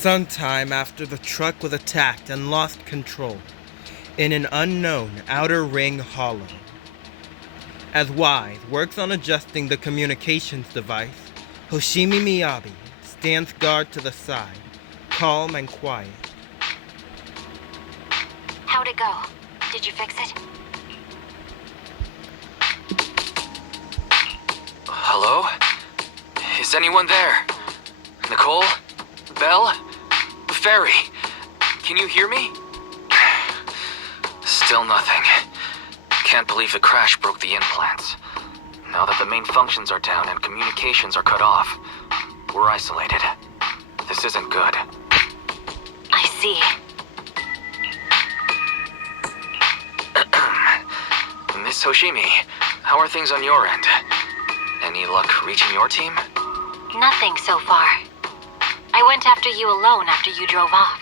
Sometime after the truck was attacked and lost control in an unknown outer ring hollow. As Wise works on adjusting the communications device, Hoshimi Miyabi stands guard to the side, calm and quiet. How'd it go? Did you fix it? Hello? Is anyone there? Nicole? Belle? Ferry? Can you hear me? Still nothing. Can't believe the crash broke the implants. Now that the main functions are down and communications are cut off, we're isolated. This isn't good. I see. Miss Hoshimi, how are things on your end? Any luck reaching your team? Nothing so far. I went after you alone after you drove off.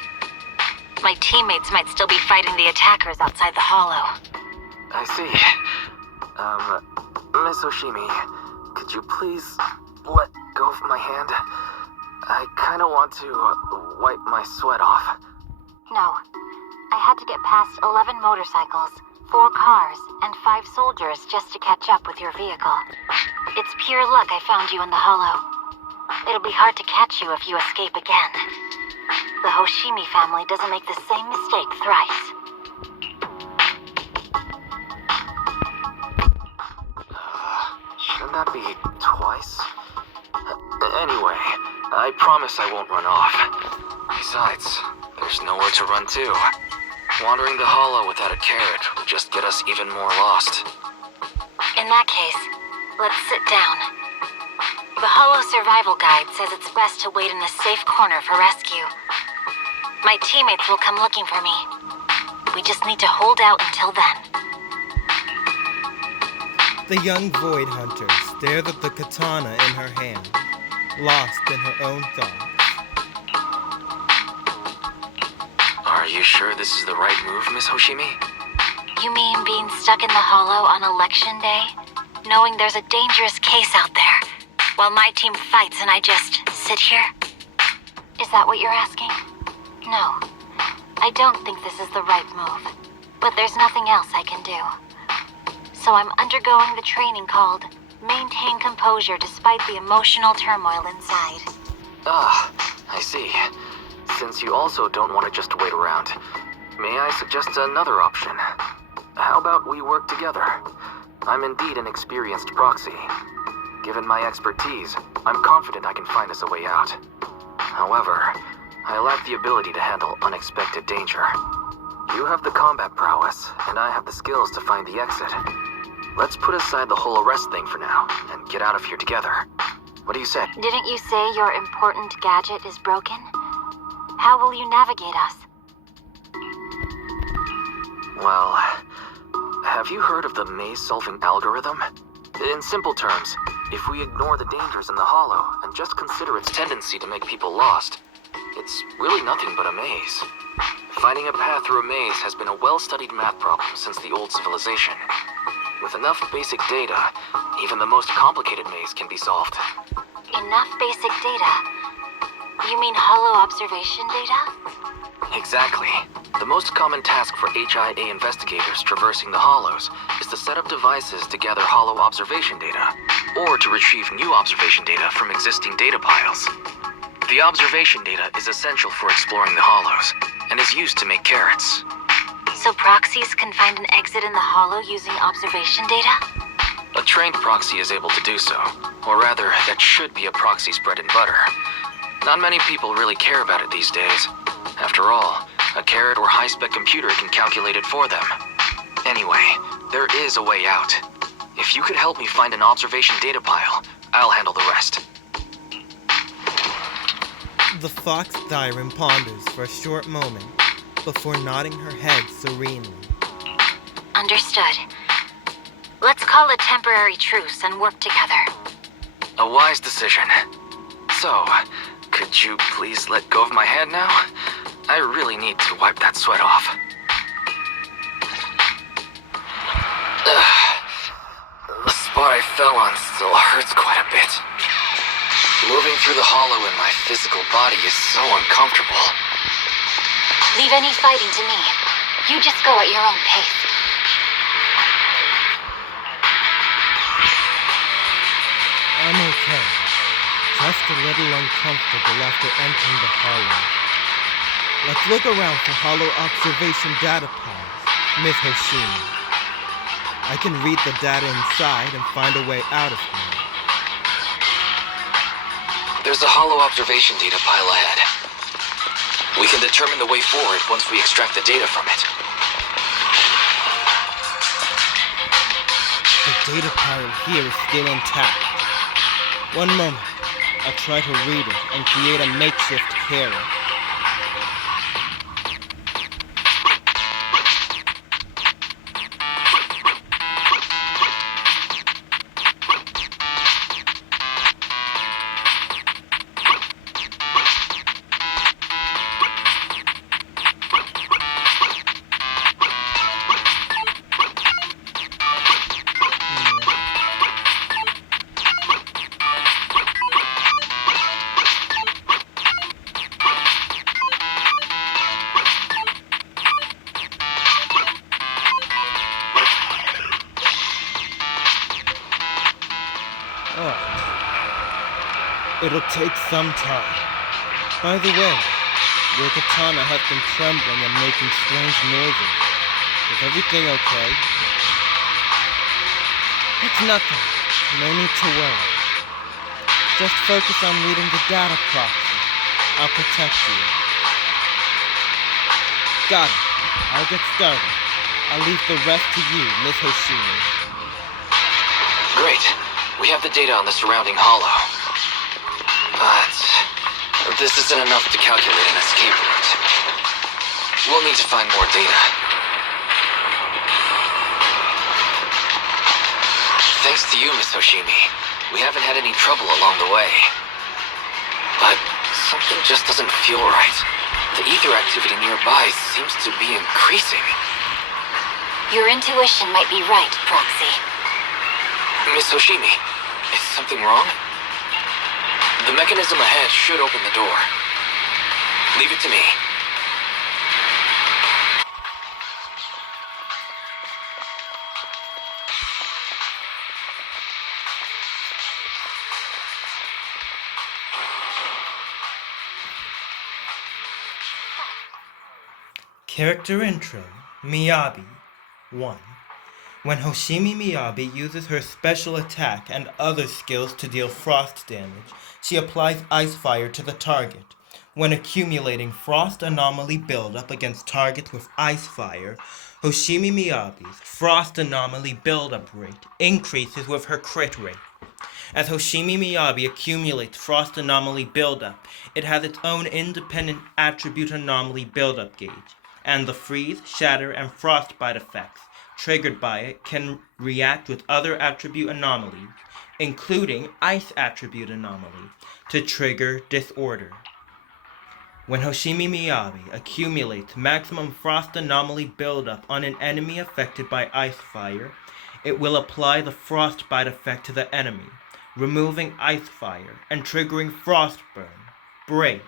My teammates might still be fighting the attackers outside the hollow. I see. Miss Hoshimi, could you please let go of my hand? I kinda want to wipe my sweat off. No. I had to get past 11 motorcycles, 4 cars, and 5 soldiers just to catch up with your vehicle. It's pure luck I found you in the hollow. It'll be hard to catch you if you escape again. The Hoshimi family doesn't make the same mistake thrice. Shouldn't that be twice? Anyway, I promise I won't run off. Besides, there's nowhere to run to. Wandering the hollow without a carrot will just get us even more lost. In that case, let's sit down. The Hollow Survival Guide says it's best to wait in a safe corner for rescue. My teammates will come looking for me. We just need to hold out until then. The young Void Hunter stares at the katana in her hand, lost in her own thoughts. Are you sure this is the right move, Miss Hoshimi? You mean being stuck in the hollow on election day? Knowing there's a dangerous case out there, while my team fights and I just sit here? Is that what you're asking? No. I don't think this is the right move. But there's nothing else I can do. So I'm undergoing the training called Maintain Composure Despite the Emotional Turmoil Inside. Ah, I see. Since you also don't want to just wait around, may I suggest another option? How about we work together? I'm indeed an experienced proxy. Given my expertise, I'm confident I can find us a way out. However, I lack the ability to handle unexpected danger. You have the combat prowess, and I have the skills to find the exit. Let's put aside the whole arrest thing for now, and get out of here together. What do you say? Didn't you say your important gadget is broken? How will you navigate us? Well, have you heard of the maze-solving algorithm? In simple terms, if we ignore the dangers in the hollow and just consider its tendency to make people lost, it's really nothing but a maze. Finding a path through a maze has been a well-studied math problem since the old civilization. With enough basic data, even the most complicated maze can be solved. Enough basic data? You mean hollow observation data? Exactly. The most common task for HIA investigators traversing the hollows is to set up devices to gather hollow observation data, or to retrieve new observation data from existing data piles. The observation data is essential for exploring the hollows, and is used to make carrots. So proxies can find an exit in the hollow using observation data? A trained proxy is able to do so, or rather, that should be a proxy's bread and butter. Not many people really care about it these days. After all, a carrot or high-spec computer can calculate it for them. Anyway, there is a way out. If you could help me find an observation data pile, I'll handle the rest. The fox Dairon ponders for a short moment before nodding her head serenely. Understood. Let's call a temporary truce and work together. A wise decision. So, could you please let go of my hand now? I really need to wipe that sweat off. The spot I fell on still hurts quite a bit. Moving through the hollow in my physical body is so uncomfortable. Leave any fighting to me. You just go at your own pace. I'm okay. Just a little uncomfortable after entering the hollow. Let's look around for hollow observation data piles, Miss Hoshimi. I can read the data inside and find a way out of here. There's a hollow observation data pile ahead. We can determine the way forward once we extract the data from it. The data pile here is still intact. One moment. I'll try to read it and create a makeshift carrier. It'll take some time. By the way, your katana has been trembling and making strange noises. Is everything okay? It's nothing. No need to worry. Just focus on reading the data proxy. I'll protect you. Got it. I'll get started. I'll leave the rest to you, Miss Hoshimi. Great. We have the data on the surrounding hollow. But this isn't enough to calculate an escape route. We'll need to find more data. Thanks to you, Miss Hoshimi, we haven't had any trouble along the way. But something just doesn't feel right. The ether activity nearby seems to be increasing. Your intuition might be right, Proxy. Miss Hoshimi, is something wrong? The mechanism ahead should open the door. Leave it to me. Character intro, Miyabi 1. When Hoshimi Miyabi uses her special attack and other skills to deal frost damage, she applies ice fire to the target. When accumulating frost anomaly buildup against targets with ice fire, Hoshimi Miyabi's frost anomaly buildup rate increases with her crit rate. As Hoshimi Miyabi accumulates frost anomaly buildup, it has its own independent attribute anomaly buildup gauge, and the freeze, shatter, and frostbite effects triggered by it can react with other attribute anomalies, including ice attribute anomaly, to trigger disorder. When Hoshimi Miyabi accumulates maximum frost anomaly buildup on an enemy affected by ice fire, it will apply the frostbite effect to the enemy, removing ice fire and triggering frostburn, break,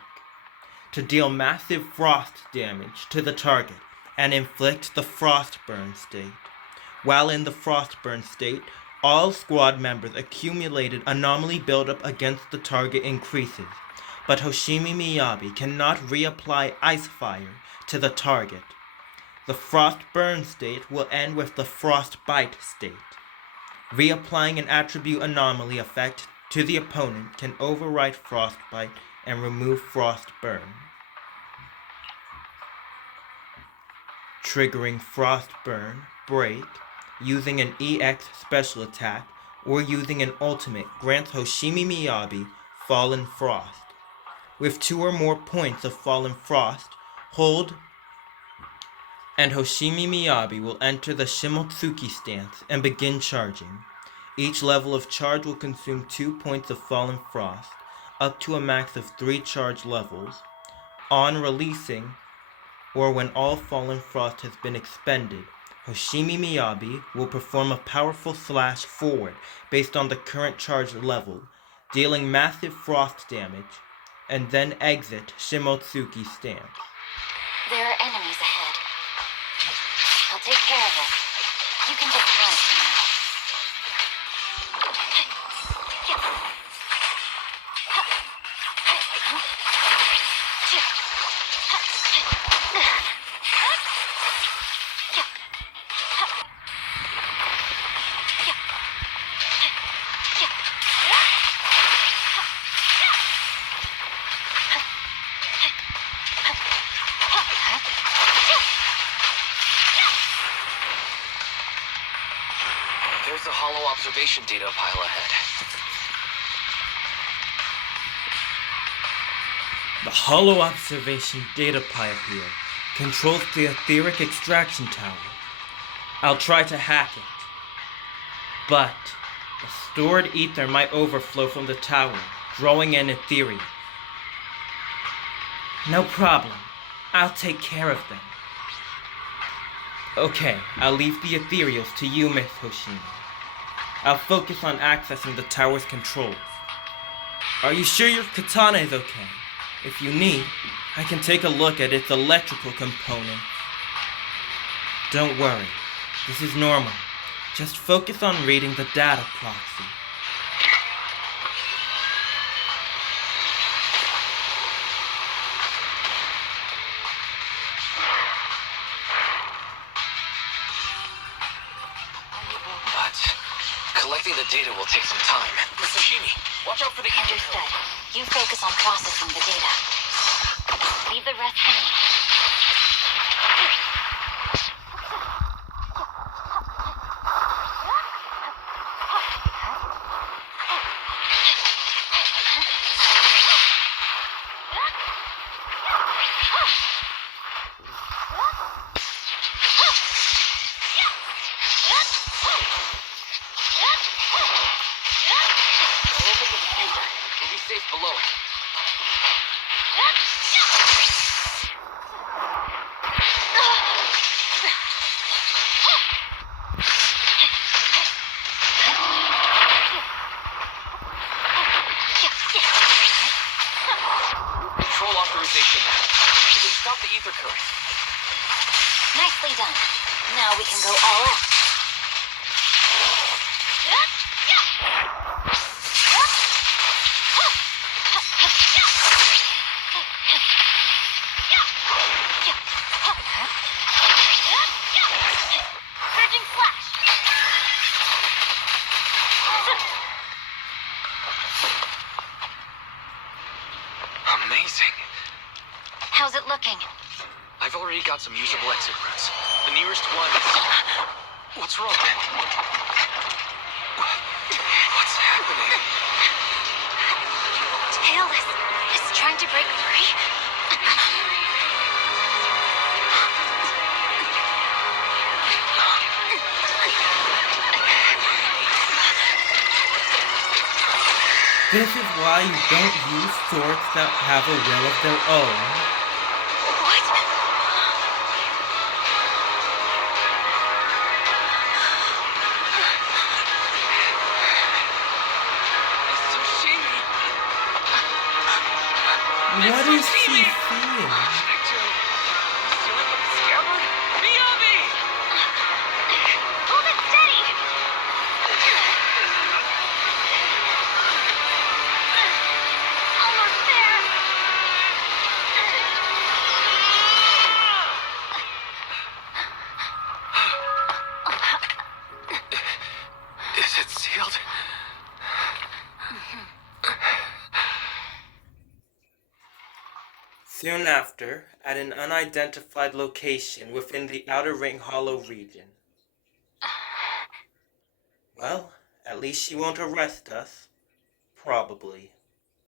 to deal massive frost damage to the target and inflict the frostburn state. While in the frostburn state, all squad members' accumulated anomaly buildup against the target increases, but Hoshimi Miyabi cannot reapply ice fire to the target. The frostburn state will end with the frostbite state. Reapplying an attribute anomaly effect to the opponent can overwrite frostbite and remove frostburn, triggering frostburn, break, using an EX special attack, or using an ultimate grants Hoshimi Miyabi Fallen Frost. With 2 or more points of Fallen Frost, hold and Hoshimi Miyabi will enter the Shimotsuki stance and begin charging. Each level of charge will consume 2 points of Fallen Frost, up to a max of 3 charge levels. On releasing, or when all Fallen Frost has been expended, Hoshimi Miyabi will perform a powerful slash forward based on the current charge level. dealing massive frost damage, and then exit Shimotsuki's stance. There are enemies ahead. I'll take care of it. You can just hide for now. There's the hollow observation data pile ahead. The hollow observation data pile here controls the etheric extraction tower. I'll try to hack it. But the stored ether might overflow from the tower, drawing in Ethereum. No problem. I'll take care of them. Okay, I'll leave the ethereals to you, Miss Hoshino. I'll focus on accessing the tower's controls. Are you sure your katana is okay? If you need, I can take a look at its electrical components. Don't worry, this is normal. Just focus on reading the data proxy. But collecting the data will take some time. Miss Hoshimi, watch out for the ether. Understood. You focus on processing the data. Leave the rest to me. I'll open the diffuser. We'll be safe below it. Control authorization now. We can stop the ether current. Nicely done. Now we can go all out. Surging flash. Amazing. How's it looking? I've already got some usable exit routes. The nearest one is... What's wrong? What's happening? Tailless is trying to break free. This is why you don't use swords that have a will of their own. What? Miss Hoshimi! What is she Hoshimi! seeing? Hold it steady. Almost there. Is it sealed? Soon after, at an unidentified location within the Outer Ring Hollow region. Well, at least she won't arrest us. Probably.